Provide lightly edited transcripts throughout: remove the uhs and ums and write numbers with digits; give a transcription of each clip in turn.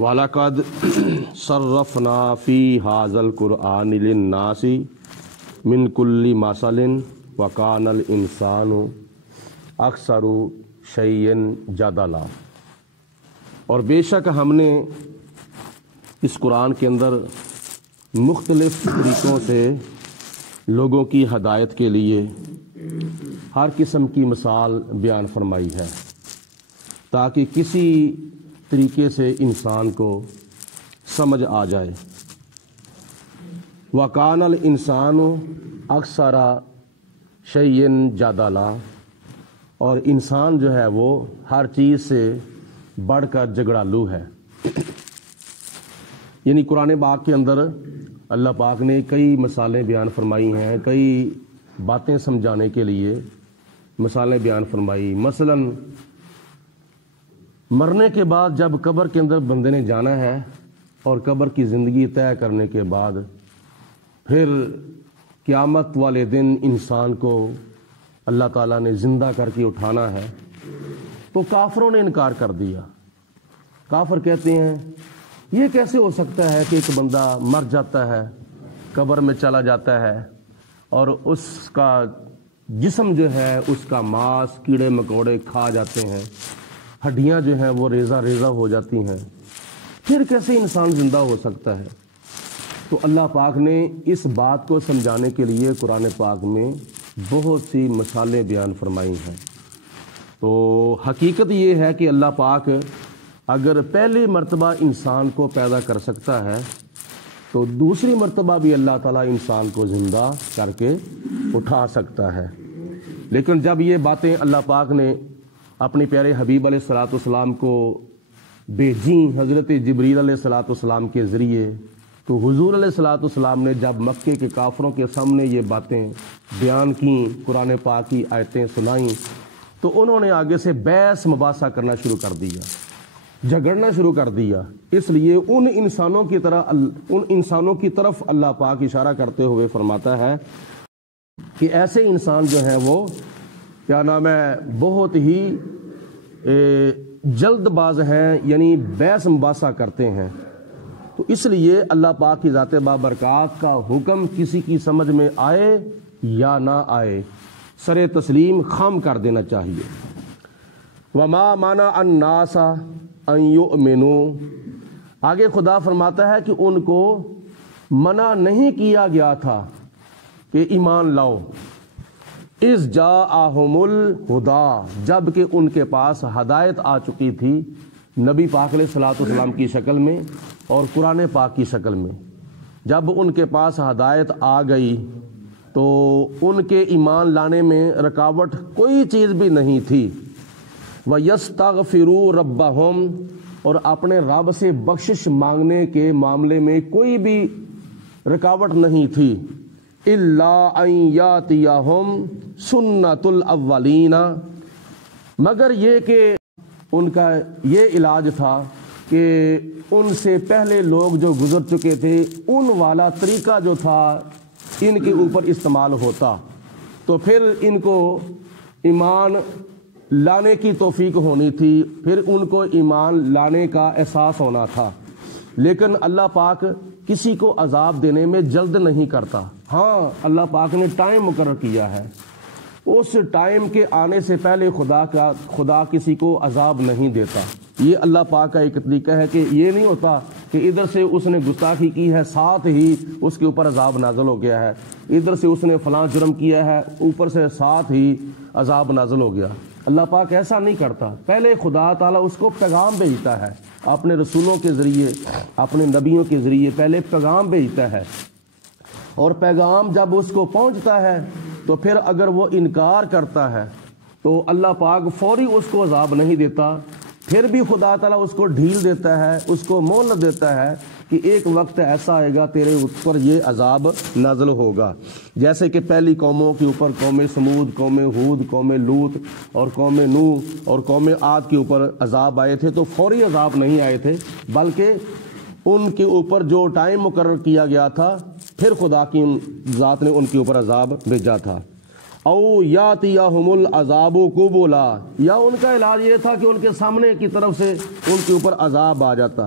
وَلَقَدْ صَرَّفْنَا فِي هَذَا الْقُرْآنِ لِلنَّاسِ مِنْ كُلِّ مَثَلٍ وَكَانَ الْإِنسَانُ أَكْثَرَ شَيْءٍ جَدَلًا۔ اور بے شک ہم نے اس قرآن کے اندر مختلف طریقوں سے لوگوں کی ہدایت کے لیے ہر قسم کی مثال بیان فرمائی ہے تاکہ کسی طریقے سے انسان کو سمجھ آ جائے۔ وَكَانَ الْإِنسَانُ أَكْثَرَ شَيْءٍ جَدَلًا، اور انسان جو ہے وہ ہر چیز سے بڑھ کر جھگڑالو ہے۔ یعنی قرآن پاک کے اندر اللہ پاک نے کئی مثالیں بیان فرمائی ہیں، کئی باتیں سمجھانے کے لیے مثالیں بیان فرمائی۔ مثلا مرنے کے بعد جب قبر کے اندر بندے نے جانا ہے اور قبر کی زندگی طے کرنے کے بعد پھر قیامت والے دن انسان کو اللہ تعالیٰ نے زندہ کر کے اٹھانا ہے، تو کافروں نے انکار کر دیا۔ کافر کہتے ہیں یہ کیسے ہو سکتا ہے کہ ایک بندہ مر جاتا ہے، قبر میں چلا جاتا ہے اور اس کا جسم جو ہے اس کا ماس کیڑے مکوڑے کھا جاتے ہیں، ہڈیاں جو ہیں وہ ریزہ ریزہ ہو جاتی ہیں، پھر کیسے انسان زندہ ہو سکتا ہے؟ تو اللہ پاک نے اس بات کو سمجھانے کے لیے قرآن پاک میں بہت سی مثالیں بیان فرمائی ہیں۔ تو حقیقت یہ ہے کہ اللہ پاک اگر پہلی مرتبہ انسان کو پیدا کر سکتا ہے تو دوسری مرتبہ بھی اللہ تعالیٰ انسان کو زندہ کر کے اٹھا سکتا ہے۔ لیکن جب یہ باتیں اللہ پاک نے اپنے پیارے حبیب علیہ الصلوۃ والسلام کو بھیجیں حضرت جبریل علیہ الصلوۃ والسلام کے ذریعے، تو حضور علیہ الصلوۃ والسلام نے جب مکے کے کافروں کے سامنے یہ باتیں بیان کیں، قرآن پاک کی آیتیں سنائیں، تو انہوں نے آگے سے بحث مباحثہ کرنا شروع کر دیا، جھگڑنا شروع کر دیا۔ اس لیے ان انسانوں کی طرف اللہ پاک اشارہ کرتے ہوئے فرماتا ہے کہ ایسے انسان جو ہیں وہ کیا نام ہے بہت ہی جلد باز ہیں، یعنی بحث مباحثہ کرتے ہیں۔ تو اس لیے اللہ پاک کی ذات بابرکات کا حکم کسی کی سمجھ میں آئے یا نہ آئے سر تسلیم خم کر دینا چاہیے۔ وما منع الناس ان یؤمنوا، آگے خدا فرماتا ہے کہ ان کو منع نہیں کیا گیا تھا کہ ایمان لاؤ، اذ جاءہم الہدی، جب کہ ان کے پاس ہدایت آ چکی تھی نبی پاک علیہ الصلوۃ والسلام کی شکل میں اور قرآن پاک کی شکل میں۔ جب ان کے پاس ہدایت آ گئی تو ان کے ایمان لانے میں رکاوٹ کوئی چیز بھی نہیں تھی۔ وَيَسْتَغْفِرُوا رَبَّهُمْ، اور اپنے رب سے بخشش مانگنے کے معاملے میں کوئی بھی رکاوٹ نہیں تھی۔ إِلَّا أَن يَأْتِيَهُمْ سُنَّةُ الْأَوَّلِينَ، مگر یہ کہ ان کا یہ علاج تھا کہ ان سے پہلے لوگ جو گزر چکے تھے ان والا طریقہ جو تھا ان کے اوپر استعمال ہوتا تو پھر ان کو ایمان لانے کی توفیق ہونی تھی، پھر ان کو ایمان لانے کا احساس ہونا تھا۔ لیکن اللہ پاک کسی کو عذاب دینے میں جلد نہیں کرتا۔ ہاں اللہ پاک نے ٹائم مقرر کیا ہے، اس ٹائم کے آنے سے پہلے خدا کسی کو عذاب نہیں دیتا۔ یہ اللہ پاک کا ایک طریقہ ہے کہ یہ نہیں ہوتا کہ ادھر سے اس نے گستاخی کی ہے ساتھ ہی اس کے اوپر عذاب نازل ہو گیا ہے، ادھر سے اس نے فلاں جرم کیا ہے اوپر سے ساتھ ہی عذاب نازل ہو گیا۔ اللہ پاک ایسا نہیں کرتا، پہلے خدا تعالیٰ اس کو پیغام بھیجتا ہے اپنے رسولوں کے ذریعے، اپنے نبیوں کے ذریعے پہلے پیغام بھیجتا ہے، اور پیغام جب اس کو پہنچتا ہے تو پھر اگر وہ انکار کرتا ہے تو اللہ پاک فوری اس کو عذاب نہیں دیتا، پھر بھی خدا تعالیٰ اس کو ڈھیل دیتا ہے، اس کو مہلت دیتا ہے کہ ایک وقت ایسا آئے گا تیرے اوپر یہ عذاب نازل ہوگا۔ جیسے کہ پہلی قوموں کے اوپر قوم سمود، قوم ہود، قوم لوط اور قوم نوح اور قوم عاد کے اوپر عذاب آئے تھے تو فوری عذاب نہیں آئے تھے، بلکہ ان کے اوپر جو ٹائم مقرر کیا گیا تھا پھر خدا کی ذات نے ان کے اوپر عذاب بھیجا تھا۔ او یاتیہم العذاب قبلا، یا ان کا علاج یہ تھا کہ ان کے سامنے کی طرف سے ان کے اوپر عذاب آ جاتا۔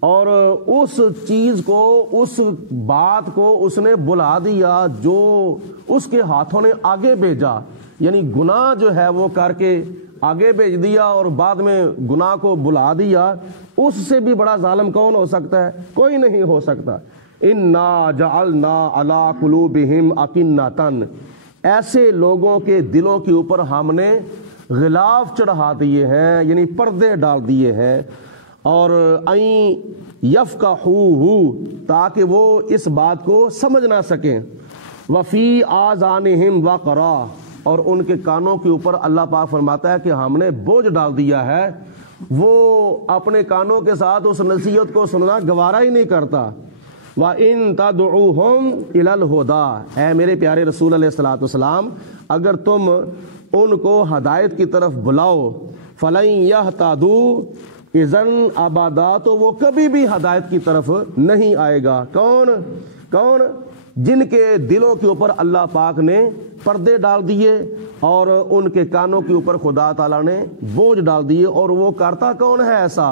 اور اس چیز کو، اس بات کو اس نے بلا دیا جو اس کے ہاتھوں نے آگے بھیجا، یعنی گناہ جو ہے وہ کر کے آگے بھیج دیا اور بعد میں گناہ کو بلا دیا، اس سے بھی بڑا ظالم کون ہو سکتا ہے؟ کوئی نہیں ہو سکتا۔ اِنَّا جَعَلْنَا عَلَىٰ قُلُوبِهِمْ أَكِنَّةً، ایسے لوگوں کے دلوں کے اوپر ہم نے غلاف چڑھا دیے ہیں، یعنی پردے ڈال دیے ہیں، اور اَن يَفْقَهُوهُ، تاکہ وہ اس بات کو سمجھ نہ سکیں، وَفِي آذَانِهِمْ وَقْرًا، اور ان کے کانوں کے اوپر اللہ پاک فرماتا ہے کہ ہم نے بوجھ ڈال دیا ہے، وہ اپنے کانوں کے ساتھ اس نصیحت کو سننا گوارا ہی نہیں کرتا۔ وَإِن تَدْعُوهُمْ إِلَى الْهُدَىٰ، اے میرے پیارے رسول علیہ الصلوۃ والسلام، اگر تم ان کو ہدایت کی طرف بلاؤ، فَلَن يَهْتَدُوا إِذًا أَبَدًا، تو وہ کبھی بھی ہدایت کی طرف نہیں آئے گا۔ کون؟ جن کے دلوں کے اوپر اللہ پاک نے پردے ڈال دیے اور ان کے کانوں کے اوپر خدا تعالیٰ نے بوجھ ڈال دیے، اور وہ کرتا کون ہے ایسا؟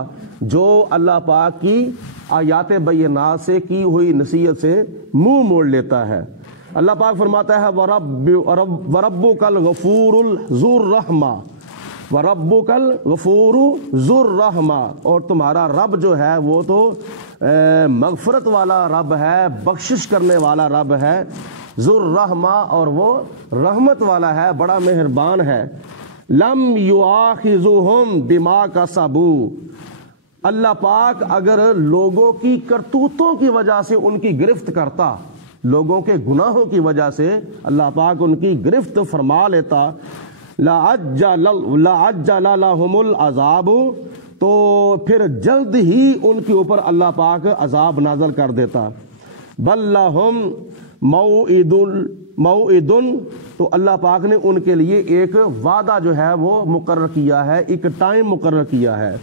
جو اللہ پاک کی آیات بینات سے کی ہوئی نصیحت سے منہ موڑ لیتا ہے۔ اللہ پاک فرماتا ہے وَرَبُّكَ الْغَفُورُ ذُو الرَّحْمَةِ، وَرَبُّكَ الْغَفُورُ ذُو الرَّحْمَةِ، اور تمہارا رب جو ہے وہ تو مغفرت والا رب ہے، بخشش کرنے والا رب ہے، ذو الرحمہ، اور وہ رحمت والا ہے، بڑا مہربان ہے۔ لم یؤاخذہم بما کسبوا، اللہ پاک اگر لوگوں کی کرتوتوں کی وجہ سے ان کی گرفت کرتا، لوگوں کے گناہوں کی وجہ سے اللہ پاک ان کی گرفت فرما لیتا، لَعَجَّلَ لَهُمُ الْعَذَابُ، تو پھر جلد ہی ان کے اوپر اللہ پاک عذاب نازل کر دیتا۔ بَل لَّهُم موعد، تو اللہ پاک نے ان کے لیے ایک وعدہ جو ہے وہ مقرر کیا ہے، ایک ٹائم مقرر کیا ہے۔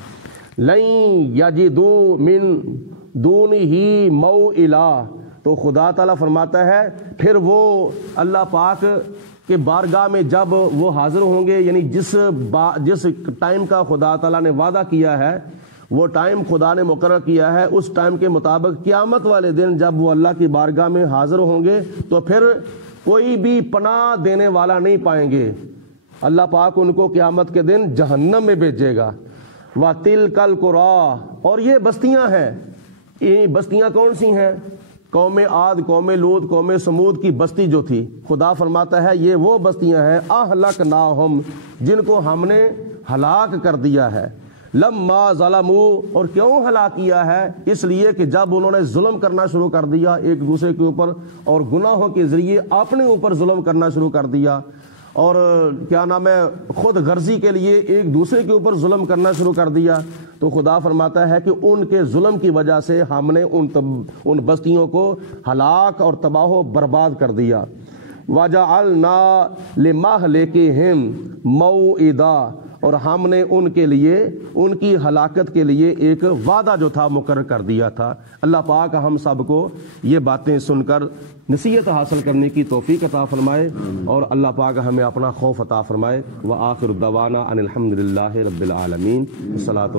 لَن يَجِدُوا مِن دُونِهِ مَوْئِلًا، تو خدا تعالیٰ فرماتا ہے پھر وہ اللہ پاک کہ بارگاہ میں جب وہ حاضر ہوں گے، یعنی جس ٹائم کا خدا تعالیٰ نے وعدہ کیا ہے، وہ ٹائم خدا نے مقرر کیا ہے، اس ٹائم کے مطابق قیامت والے دن جب وہ اللہ کی بارگاہ میں حاضر ہوں گے تو پھر کوئی بھی پناہ دینے والا نہیں پائیں گے، اللہ پاک ان کو قیامت کے دن جہنم میں بھیجے گا۔ وَتِلْكَ الْقُرَىٰ، اور یہ بستیاں ہیں، یہ بستیاں کون سی ہیں؟ قوم عاد، قوم لوط، قوم سمود کی بستی جو تھی، خدا فرماتا ہے یہ وہ بستیاں ہیں اہلکناہم، جن کو ہم نے ہلاک کر دیا ہے۔ لما ظلموا، اور کیوں ہلاک کیا ہے؟ اس لیے کہ جب انہوں نے ظلم کرنا شروع کر دیا ایک دوسرے کے اوپر، اور گناہوں کے ذریعے اپنے اوپر ظلم کرنا شروع کر دیا، اور کیا نام ہے، خود غرضی کے لیے ایک دوسرے کے اوپر ظلم کرنا شروع کر دیا، تو خدا فرماتا ہے کہ ان کے ظلم کی وجہ سے ہم نے ان بستیوں کو ہلاک اور تباہ و برباد کر دیا۔ وَجَعَلْنَا لِمَهْلِكِهِمْ مَوْعِدًا، اور ہم نے ان کے لیے، ان کی ہلاکت کے لیے ایک وعدہ جو تھا مقرر کر دیا تھا۔ اللہ پاک ہم سب کو یہ باتیں سن کر نصیحت حاصل کرنے کی توفیق عطا فرمائے، اور اللہ پاک ہمیں اپنا خوف عطا فرمائے۔ وآخر دعوانا ان الحمد للہ رب العالمین۔ الصلاۃ